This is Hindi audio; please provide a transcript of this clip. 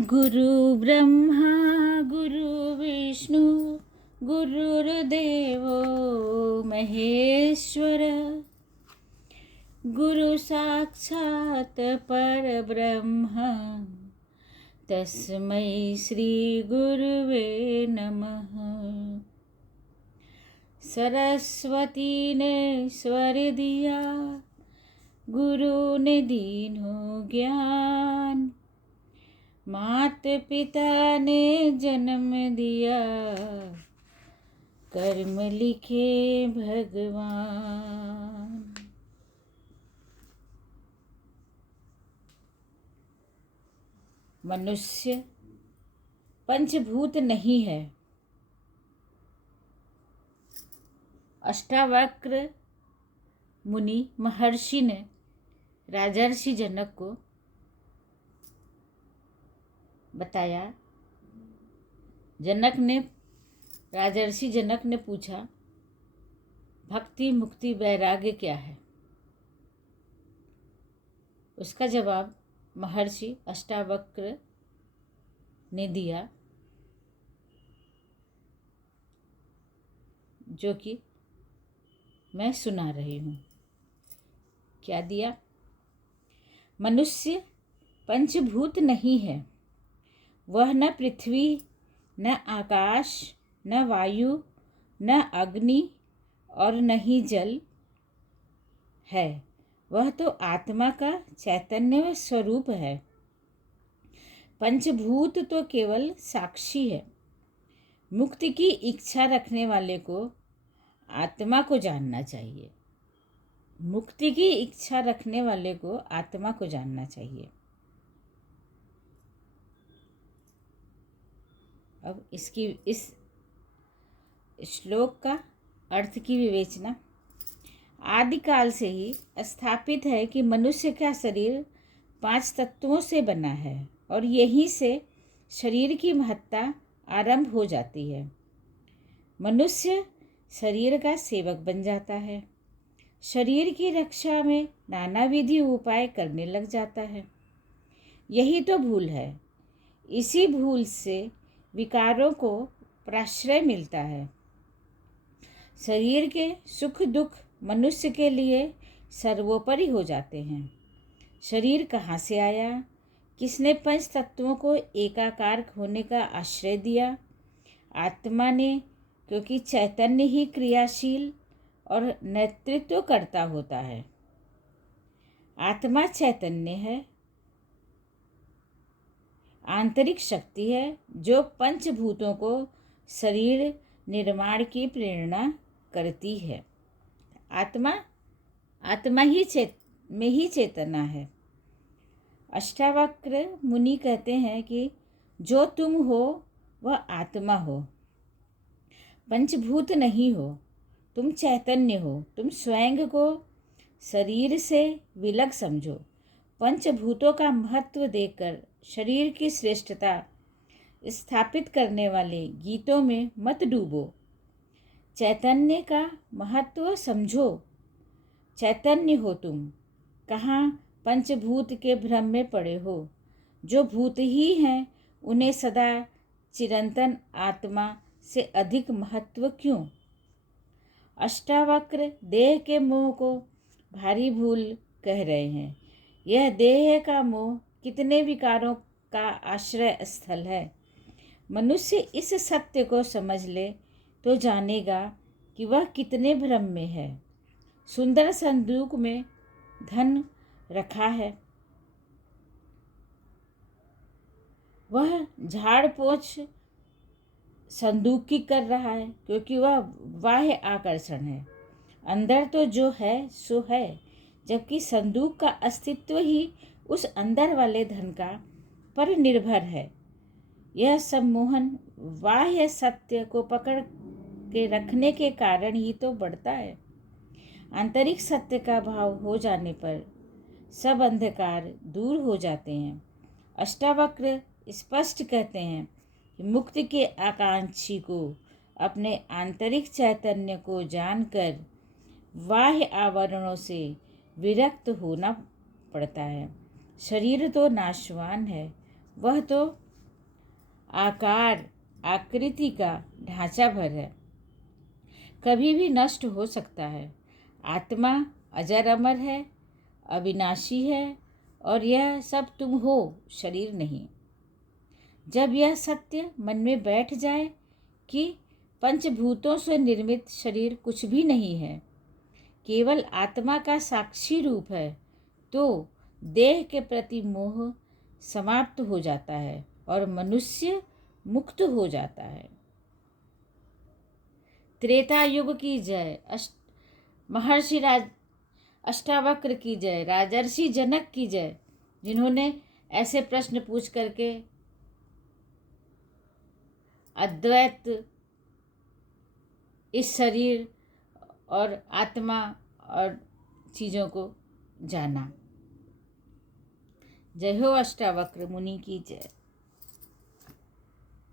गुरु ब्रह्मा गुरु विष्णु गुरुर्देवो महेश्वर गुरु साक्षात् परब्रह्म तस्मै श्री गुरुवे नमः। सरस्वती ने स्वर दिया, गुरु ने दीनो ज्ञान, मात पिता ने जन्म दिया, कर्म लिखे भगवान। मनुष्य पंचभूत नहीं है। अष्टावक्र मुनि महर्षि ने राजर्षि जनक को बताया। राजर्षि जनक ने पूछा, भक्ति मुक्ति वैराग्य क्या है? उसका जवाब महर्षि अष्टावक्र ने दिया, जो कि मैं सुना रही हूँ। क्या दिया? मनुष्य पंचभूत नहीं है। वह न पृथ्वी, न आकाश, न वायु, न अग्नि और न ही जल है। वह तो आत्मा का चैतन्य स्वरूप है। पंचभूत तो केवल साक्षी है। मुक्ति की इच्छा रखने वाले को आत्मा को जानना चाहिए। मुक्ति की इच्छा रखने वाले को आत्मा को जानना चाहिए। अब इस श्लोक का अर्थ की विवेचना। आदिकाल से ही स्थापित है कि मनुष्य का शरीर 5 तत्वों से बना है और यहीं से शरीर की महत्ता आरंभ हो जाती है। मनुष्य शरीर का सेवक बन जाता है। शरीर की रक्षा में नानाविधि उपाय करने लग जाता है। यही तो भूल है। इसी भूल से विकारों को प्रश्रय मिलता है। शरीर के सुख दुख मनुष्य के लिए सर्वोपरि हो जाते हैं। शरीर कहाँ से आया? किसने 5 तत्वों को एकाकार होने का आश्रय दिया? आत्मा ने, क्योंकि चैतन्य ही क्रियाशील और नेतृत्व करता होता है। आत्मा चैतन्य है, आंतरिक शक्ति है जो पंचभूतों को शरीर निर्माण की प्रेरणा करती है। आत्मा में ही चेतना है। अष्टावक्र मुनि कहते हैं कि जो तुम हो वह आत्मा हो, पंचभूत नहीं हो। तुम चैतन्य हो। तुम स्वयं को शरीर से विलग समझो। पंचभूतों का महत्व देकर शरीर की श्रेष्ठता स्थापित करने वाले गीतों में मत डूबो। चैतन्य का महत्व समझो। चैतन्य हो तुम। कहाँ पंचभूत के भ्रम में पड़े हो। जो भूत ही हैं उन्हें सदा चिरंतन आत्मा से अधिक महत्व क्यों? अष्टावक्र देह के मोह को भारी भूल कह रहे हैं। यह देह का मोह कितने विकारों का आश्रय स्थल है। मनुष्य इस सत्य को समझ ले तो जानेगा कि वह कितने भ्रम में है। सुंदर संदूक में धन रखा है। वह झाड़ पोंछ संदूक की कर रहा है क्योंकि वह बाह्य आकर्षण है। अंदर तो जो है सो है, जबकि संदूक का अस्तित्व ही उस अंदर वाले धन का पर निर्भर है। यह सम्मोहन बाह्य सत्य को पकड़ के रखने के कारण ही तो बढ़ता है। आंतरिक सत्य का भाव हो जाने पर सब अंधकार दूर हो जाते हैं। अष्टावक्र स्पष्ट कहते हैं कि मुक्ति के आकांक्षी को अपने आंतरिक चैतन्य को जानकर बाह्य आवरणों से विरक्त होना पड़ता है। शरीर तो नाशवान है, वह तो आकार आकृति का ढांचा भर है, कभी भी नष्ट हो सकता है। आत्मा अजर अमर है, अविनाशी है, और यह सब तुम हो, शरीर नहीं। जब यह सत्य मन में बैठ जाए कि पंचभूतों से निर्मित शरीर कुछ भी नहीं है, केवल आत्मा का साक्षी रूप है, तो देह के प्रति मोह समाप्त हो जाता है और मनुष्य मुक्त हो जाता है। त्रेता युग की जय। महर्षि अष्टावक्र की जय। राजर्षि जनक की जय, जिन्होंने ऐसे प्रश्न पूछ करके अद्वैत, इस शरीर और आत्मा और चीज़ों को जाना। जय हो अष्टावक्र मुनि की जय।